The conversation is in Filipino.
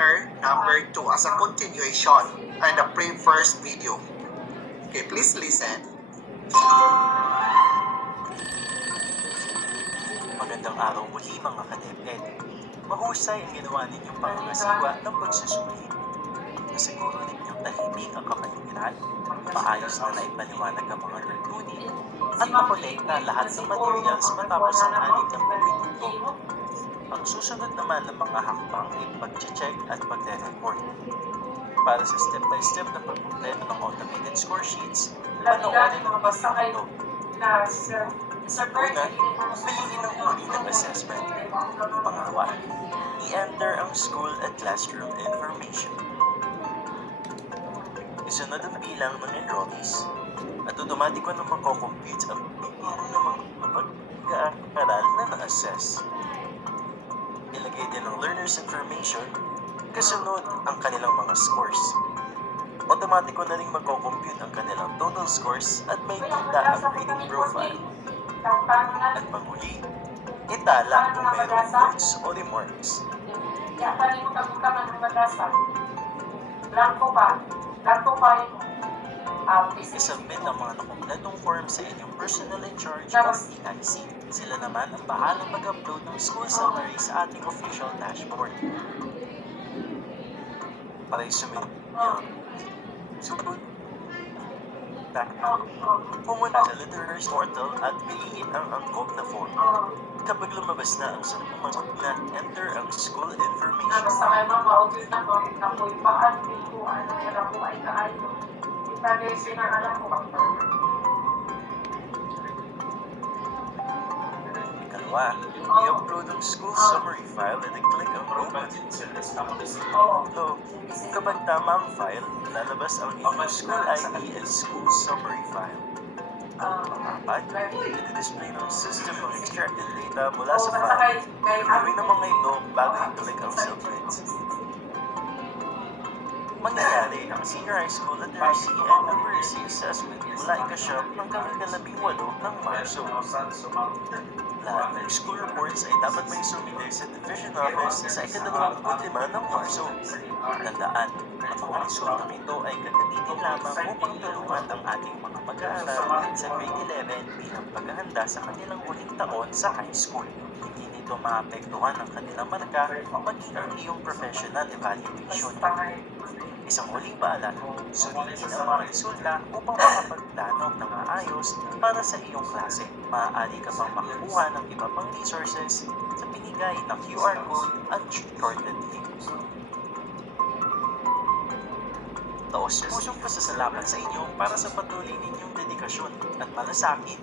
learner number 2 as a continuation and the pre-first video. Okay, please listen. Magandang araw muli mga kadeped. Mahusay ang ginawa ninyong pangangasiwa ng pagsusulit. Nasiguro ninyong tahimik ang kapaligiran, maayos na naipaliwanag ang mga tuntunin, at makolekta lahat ng materials matapos ang 6 na minuto. Ang susunod naman ng mga hakbang ay pag-check at pagre-report. Para sa step-by-step na pagkumpleto ng automated score sheets, panoorin ang video ito. Una, piliin ang uri ng assessment. Pangalawa, i-enter ang school at classroom information. Isunod ang bilang ng enrollees at automatiko na mako-compute ang bilang ng mga pag-aaral na na-assess. Ilagay din ang learner's information, kasunod ang kanilang mga scores. Automatiko na rin mako-compute ang kanilang total scores at may kita ang reading profile. At panghuli, itala kung mayroong notes o remarks. Isubmit ang mga nakumpletong forms sa inyong personal in charge o PIC. Sila naman ang bahalang mag-upload ng school summary sa ating official dashboard. Para isubmit nyo, sunod, pumunta sa Learner's Portal at piliin ang angkop na form. Kapag lumabas na ang sumunod na enter ang school information. Ikalawa, i-upload ang school summary file at i-click ang open. Ito, kapag tama ang file, lalabas ang inyong school ID and school summary file. Pang-apat, i-display ng system ang extracted data mula sa file. Gawin ang mga ito bago i-click ang submit. Mangyayari ang Senior High School Literacy and Numeracy Assessment mula ika-7 hanggang ika-18 ng Marso. Lahat ng school reports ay dapat may sumite sa Division Office sa ika-25 ng Marso. Tandaan, ang mga resultang ito ay gagamitin lamang upang tulungan ang ating mga mag-aaral sa grade 11 bilang paghahanda sa kanilang huling taon sa high school. Hindi nito maapektuhan ang kanilang marka maging ang iyong professional evaluation. Isang huling paalala, suriin ang mga resulta upang makapagplano ng maayos para sa iyong klase. Maaari ka pang makakuha ng iba pang resources sa binigay ng QR code at shorted link. Taos pusong pasasalamat sa inyo para sa patuloy ninyong dedikasyon at malasakit